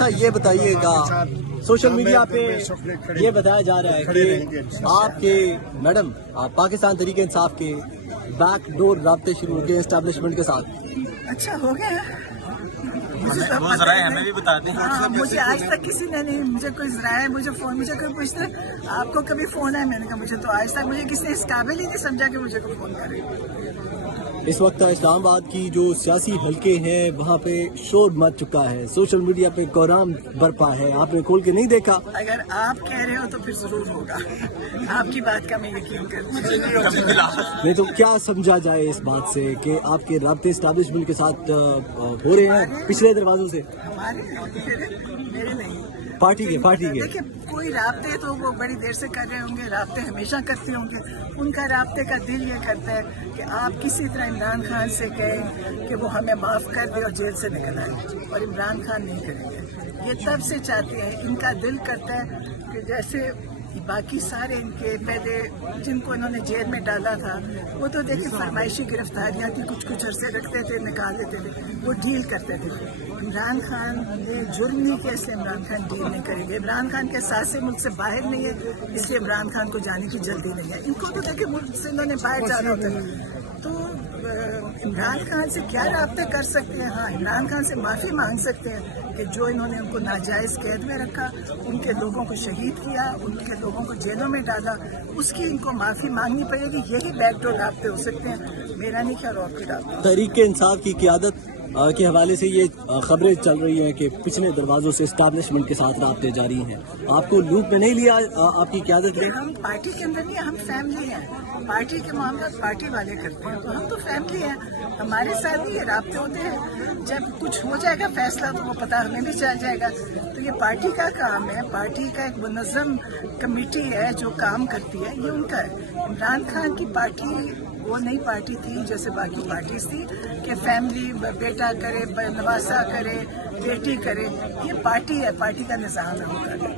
اچھا یہ بتائیے گا، سوشل میڈیا پہ یہ بتایا جا رہا ہے کہ آپ کے میڈم پاکستان تحریک انصاف کے بیک ڈور رابطے شروع ہو گئے اسٹیبلشمنٹ کے ساتھ. اچھا ہو گیا. وہ ذرائع ہمیں بھی بتا دیں. مجھے آج تک کسی نے نہیں، مجھے کوئی ذرائع مجھے کوئی پوچھتا آپ کو کبھی فون ہے، میں نے کہا مجھے تو آج تک مجھے کسی نے اس قابل ہی نہیں سمجھا کہ مجھے کوئی فون کرے. اس وقت اسلام آباد کی جو سیاسی حلقے ہیں وہاں پہ شور مچ چکا ہے، سوشل میڈیا پہ کورام برپا ہے. آپ نے کھول کے نہیں دیکھا؟ اگر آپ کہہ رہے ہو تو پھر ضرور ہوگا. آپ کی بات کا میں یقین کروں. نہیں تو کیا سمجھا جائے اس بات سے کہ آپ کے رابطے اسٹیبلشمنٹ کے ساتھ ہو رہے ہیں پچھلے دروازوں سے؟ ہمارے میرے نہیں، پارٹی کے دیکھیں کوئی رابطے تو وہ بڑی دیر سے کر رہے ہوں گے، رابطے ہمیشہ کرتے ہوں گے. ان کا رابطے کا دل یہ کرتا ہے کہ آپ کسی طرح عمران خان سے کہیں کہ وہ ہمیں معاف کر دے اور جیل سے نکل آئے، اور عمران خان نہیں کریں گے. یہ تب سے چاہتے ہیں، ان کا دل کرتا ہے کہ جیسے باقی سارے ان کے پہلے جن کو انہوں نے جیل میں ڈالا تھا وہ تو دیکھیں فرمائشی گرفتاریاں تھی، کچھ عرصے رکھتے تھے، نکال دیتے تھے، وہ ڈیل کرتے تھے. عمران خان نے جرم نہیں کیا اس لیے عمران خان ڈیل نہیں کریں گے. عمران خان کے ساتھ ملک سے باہر نہیں ہے اس لیے عمران خان کو جانے کی جلدی نہیں ہے. ان کو تو دیکھیں ملک سے انہوں نے باہر جانا ہوتا ہے. تو عمران خان سے کیا رابطے کر سکتے ہیں؟ ہاں عمران خان سے معافی مانگ سکتے ہیں کہ جو انہوں نے ان کو ناجائز قید میں رکھا، ان کے لوگوں کو شہید کیا، ان کے لوگوں کو جیلوں میں ڈالا، اس کی ان کو معافی مانگنی پڑے گی. یہی بیک ڈور رابطے ہو سکتے ہیں، میرا نہیں خیال اور کوئی رابطہ. تحریک انصاف کی قیادت کے حوالے سے یہ خبریں چل رہی ہیں کہ پچھلے دروازوں سے اسٹیبلشمنٹ کے ساتھ رابطے جاری ہیں. آپ کو لوپ میں نہیں لیا آپ کی قیادت نے؟ ہم پارٹی کے اندر نہیں، ہم فیملی ہیں. پارٹی کے معاملات پارٹی والے کرتے ہیں، تو ہم تو فیملی ہیں. ہمارے ساتھ بھی یہ رابطے ہوتے ہیں. جب کچھ ہو جائے گا فیصلہ تو وہ پتہ ہمیں بھی چل جائے گا. تو یہ پارٹی کا کام ہے، پارٹی کا ایک منظم کمیٹی ہے جو کام کرتی ہے، یہ ان کا ہے. عمران خان کی پارٹی وہ نئی پارٹی تھی جیسے باقی پارٹیز تھی کہ فیملی بیٹا کرے، نواسا کرے، بیٹی کرے. یہ پارٹی ہے، پارٹی کا نظام ہے.